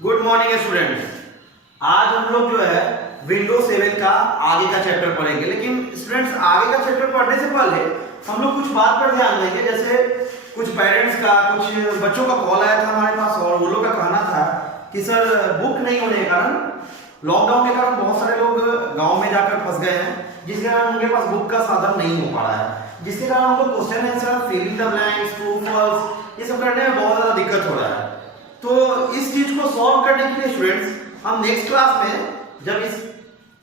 Good morning students. आज हम लोग जो है विंडोज 7 का आगे का चैप्टर पढ़ेंगे। लेकिन स्टूडेंट्स, आगे का चैप्टर पढ़ने से पहले हम लोग कुछ बात पर ध्यान देंगे। जैसे कुछ पेरेंट्स का, कुछ बच्चों का कॉल आया था हमारे पास और वो लोग का कहना था कि सर बुक नहीं होने के कारण, लॉकडाउन के कारण बहुत सारे लोग गांव में जाकर फंस गए हैं, जिसके कारण उनके पास बुक का साधन नहीं हो पा रहा है, जिसके कारण उनको question answer, filling the blanks, true false, ये सब करने में बहुत ज्यादा दिक्कत हो रहा है। तो इस चीज को सॉल्व करने के लिए स्टूडेंट्स हम नेक्स्ट क्लास में जब इस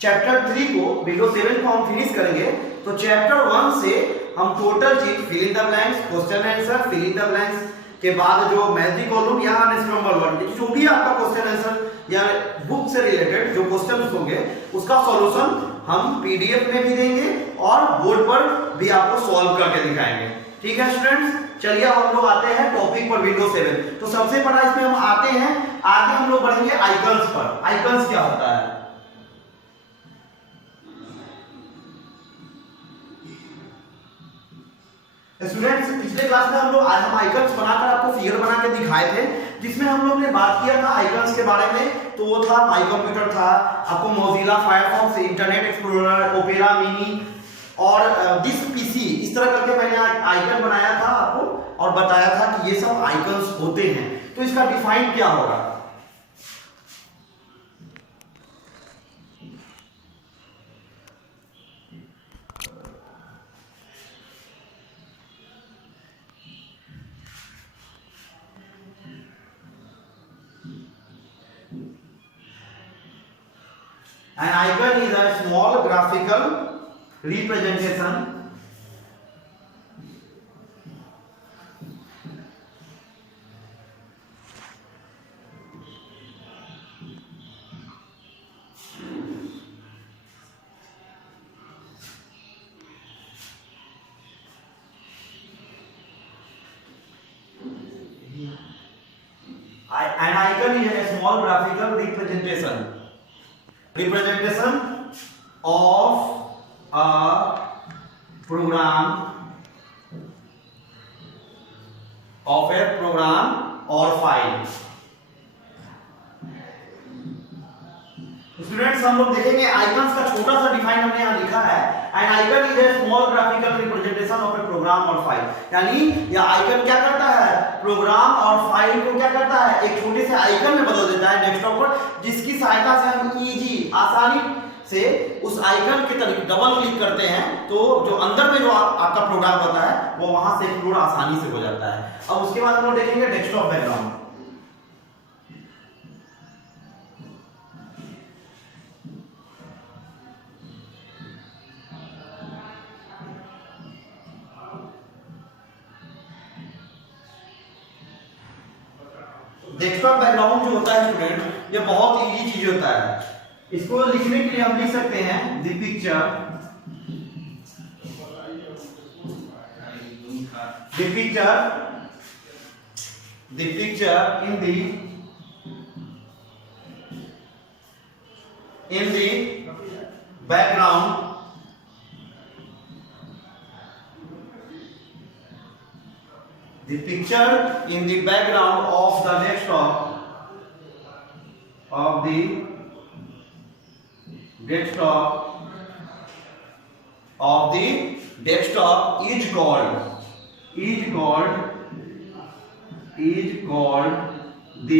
चैप्टर 3 को, विंडोज 7 को हम फिनिश करेंगे, तो चैप्टर 1 से हम टोटल चीज filling the blanks, question answer, filling the blanks के बाद जो मैथ कॉलम या अनस्क्रम्बल वर्ड, जो भी आपका क्वेश्चन आंसर या बुक से रिलेटेड जो क्वेश्चंस होंगे उसका सॉल्यूशन हम पीडीएफ में भी देंगे और बोर्ड पर भी आपको सॉल्व करके दिखाएंगे। ठीक है स्टूडेंट्स, चलिए अब हम लोग आते हैं टॉपिक पर विंडोज 7। तो सबसे पहला इसमें हम आते हैं, आगे हम लोग बढ़ेंगे आइकन्स पर। आइकन्स क्या होता है? स्टूडेंट्स, पिछले क्लास में हम आइकन्स बनाकर आपको फिगर बना के दिखाए थे, जिसमें हम लोग ने बात किया था आइकन्स के बारे में। तो वो था माई कंप्यूटर था, आपको Mozilla Firefox, internet explorer, opera mini और दिस पीसी, इस तरह करके मैंने आइकन बनाया था आपको और बताया था कि ये सब आइकन्स होते हैं। तो इसका डिफाइन क्या होगा? An icon is a small graphical representation an icon is a small graphical representation of a program or file। Students, हम लोग देखेंगे आइकन्स का छोटा सा डिफाइन हमने यहाँ लिखा है। An icon is a small graphical representation of a program और फाइल। यानी यह आइकन क्या करता है? प्रोग्राम और फाइल को क्या करता है? एक छोटे से आइकन में बदल देता है डेस्कटॉप पर, जिसकी सहायता से हम इजी, आसानी से उस आइकन के तरफ डबल क्लिक करते हैं तो जो अंदर में जो आपका प्रोग्राम होता है वो वहां से एक्सप्लोर आसानी से हो जाता है। अब उसके बाद हम लोग देखेंगे डेस्कटॉप बैकग्राउंड। डेस्कटॉप बैकग्राउंड जो होता है स्टूडेंट, ये बहुत इजी चीज होता है। इसको लिखने के लिए हम लिख सकते हैं the picture in the background the picture in the background of the desktop is called the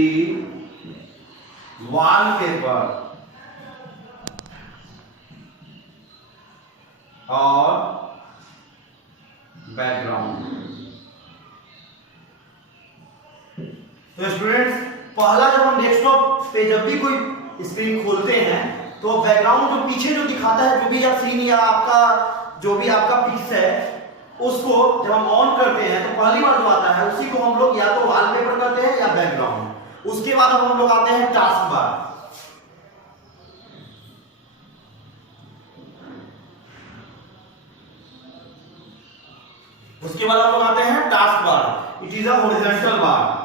wallpaper or background। तो स्टूडेंट्स, पहला जब हम डेस्कटॉप पे जब भी कोई स्क्रीन खोलते हैं तो बैकग्राउंड जो पीछे जो दिखाता है, जो भी आप सीन या आपका जो भी आपका पिक्स है, उसको जब हम ऑन करते हैं तो पहली बार जो आता है उसी को हम लोग या तो वॉलपेपर करते हैं या बैकग्राउंड। उसके बाद हम लोग आते हैं टास्क बार। उसके बाद हम लोग आते हैं task bar. It is a horizontal bar.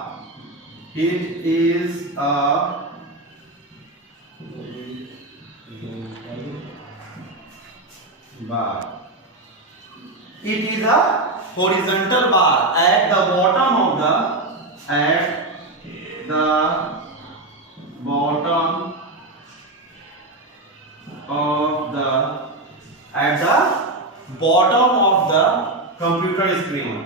It is a bar. It is a horizontal bar at the bottom of the at the bottom of the computer screen.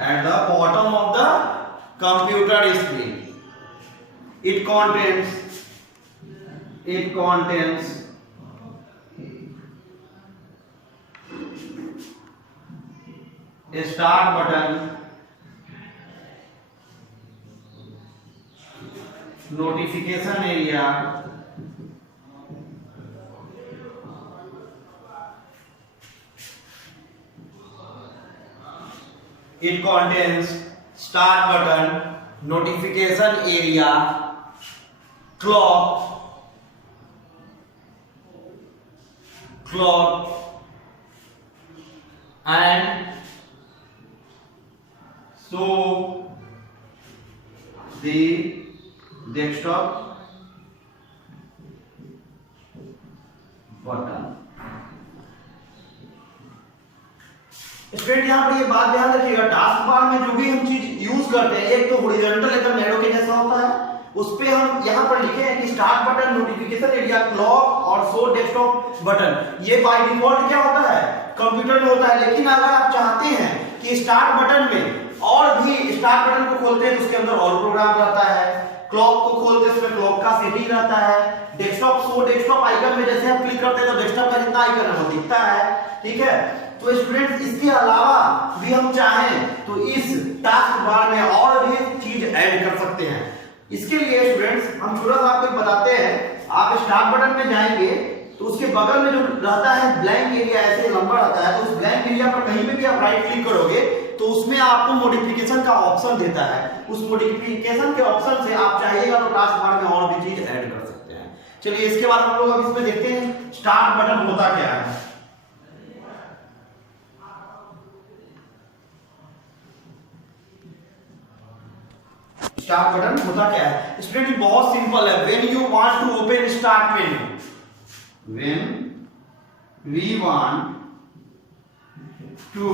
At the bottom of the computer screen, it contains a start button, notification area, it contains start button, notification area, clock, and so the desktop button. Student यहाँ पर ये बात ध्यान रखिएगा, task bar में जो भी हम चीज यूज करते हैं, एक तो हॉरिजॉन्टल एकदम नैरो के जैसा होता है, उस पे हम यहाँ पर लिखे हैं कि start button, notification area, clock और शो डेस्कटॉप बटन। ये बाय डिफॉल्ट क्या होता है, कंप्यूटर में होता है। लेकिन अगर आप चाहते हैं कि स्टार्ट बटन में और भी, स्टार्ट बटन को खोलते हैं तो उसके अंदर और प्रोग्राम रहता है, क्लॉक को खोलते हैं उसमें क्लॉक का सेटिंग रहता है, डेस्कटॉप शो डेस्कटॉप आइकन में जैसे आप क्लिक करते हैं तो डेस्कटॉप का जितना आइकन है वो दिखता है, ठीक है। तो स्टूडेंट्स इसके अलावा भी हम चाहें तो इस टास्क बार में और भी चीज ऐड कर सकते हैं। इसके लिए स्टूडेंट्स हम थोड़ा सा आपको बताते हैं। आप स्टार्ट बटन में जाएंगे तो उसके बगल में जो रहता है ब्लैंक एरिया, ऐसे लंबा रहता है, तो उस ब्लैंक एरिया पर कहीं पे भी आप राइट क्लिक करोगे तो उसमें आपको मॉडिफिकेशन का ऑप्शन देता है। उस मॉडिफिकेशन के ऑप्शन से आप चाहिएगा तो टास्क बार में और भी चीज ऐड कर सकते हैं। चलिए इसके बाद हम लोग अब इसमें देखते हैं स्टार्ट बटन होता क्या है। स्टार्ट बटन होता क्या है स्टूडेंट, बहुत सिंपल है। When you want to open start menu, when we want to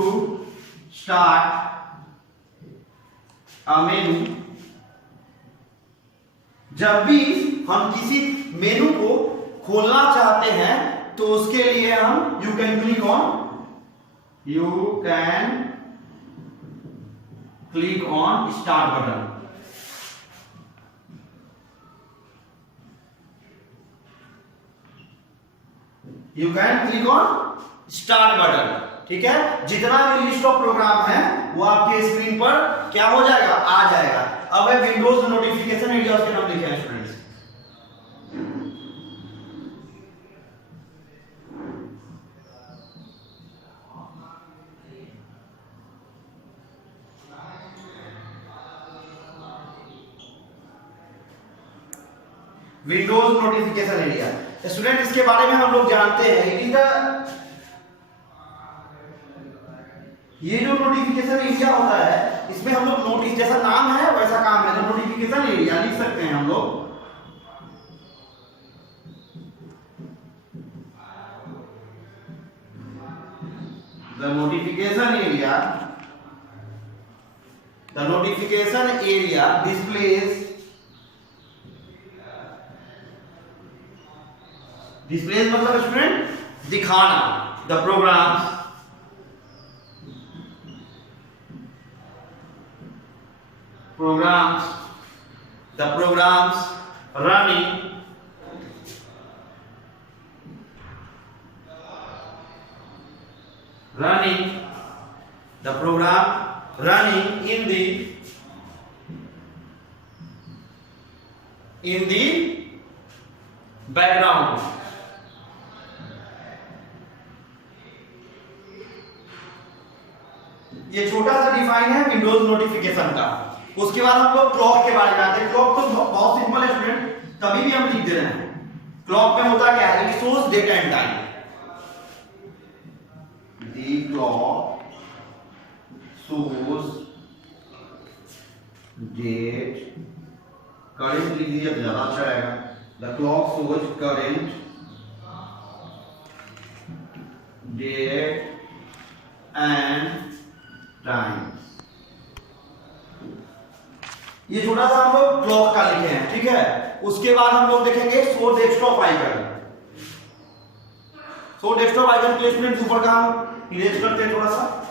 start a menu, जब भी हम किसी मेनू को खोलना चाहते हैं तो उसके लिए हम you can click on start button. You can click on start button, ठीक है। जितना भी लिस्ट ऑफ प्रोग्राम है वो आपके स्क्रीन पर क्या हो जाएगा, आ जाएगा। अब है विंडोज नोटिफिकेशन एरिया, उसके नाम लिखे हैं students. Windows notification area student, इसके बारे में हम लोग जानते हैं। ये जो नोटिफिकेशन एरिया होता है इसमें हम लोग नोटिस, जैसा नाम है वैसा काम है, तो नोटिफिकेशन एरिया लिख सकते हैं हम लोग। द नोटिफिकेशन एरिया डिस्प्लेज मतलब स्टूडेंट दिखाना, the programs running in the background। ये छोटा सा डिफाइन है विंडोज नोटिफिकेशन का। उसके बाद हम लोग क्लॉक के बारे में आते हैं। क्लॉक तो बहुत सिंपल है स्टूडेंट, कभी भी हम लिख दे रहे हैं। क्लॉक में होता क्या है, it shows date and time. The clock shows date, current लिख दिया तो ज्यादा अच्छा रहेगा। The clock shows current date and time. ये छोटा सा हम लोग क्लॉक का लिखे हैं, ठीक है। उसके बाद हम लोग देखेंगे show desktop icon. Show desktop icon placement ऊपर का हम इरेज करते हैं थोड़ा सा।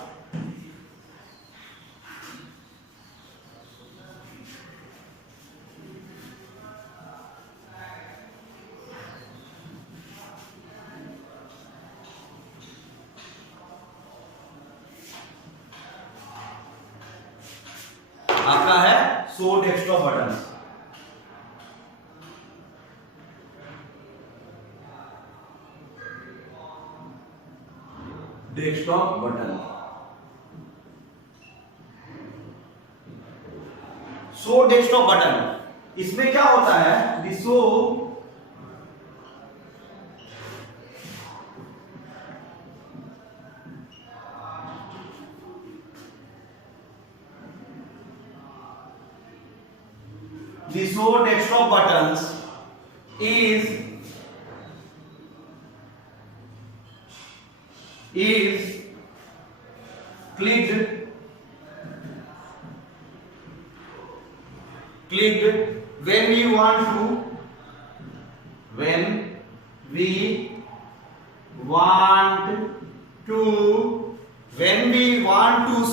आपका है show desktop button. Desktop button, show desktop button. इसमें क्या होता है, show the show desktop buttons is clicked when we want to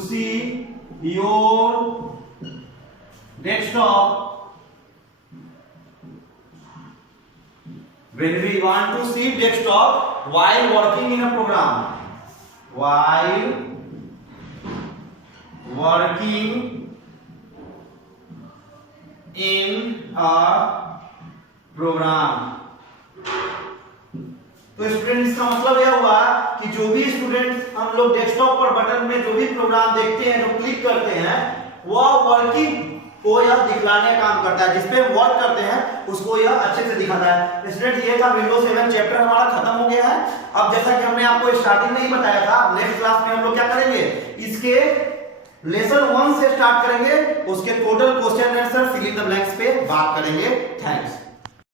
see your desktop, when we want to see desktop while working in a program, while working in a program। तो student इसका मतलब यह हुआ कि जो भी student हम लोग डेस्कटॉप पर बटन में जो भी प्रोग्राम देखते हैं, जो क्लिक करते हैं, वह वर्किंग को यह दिखलाने का काम करता है। जिसपे हम वर्क करते हैं उसको यह अच्छे से दिखाता है। स्टूडेंट ये था विंडोज 7 चैप्टर हमारा खत्म हो गया है। अब जैसा कि हमने आपको स्टार्टिंग में ही बताया था, नेक्स्ट क्लास में हम लोग क्या करेंगे, इसके लेसन 1 से स्टार्ट करेंगे, उसके total question answer fill in the blanks पे बात करेंगे। थैंक्स।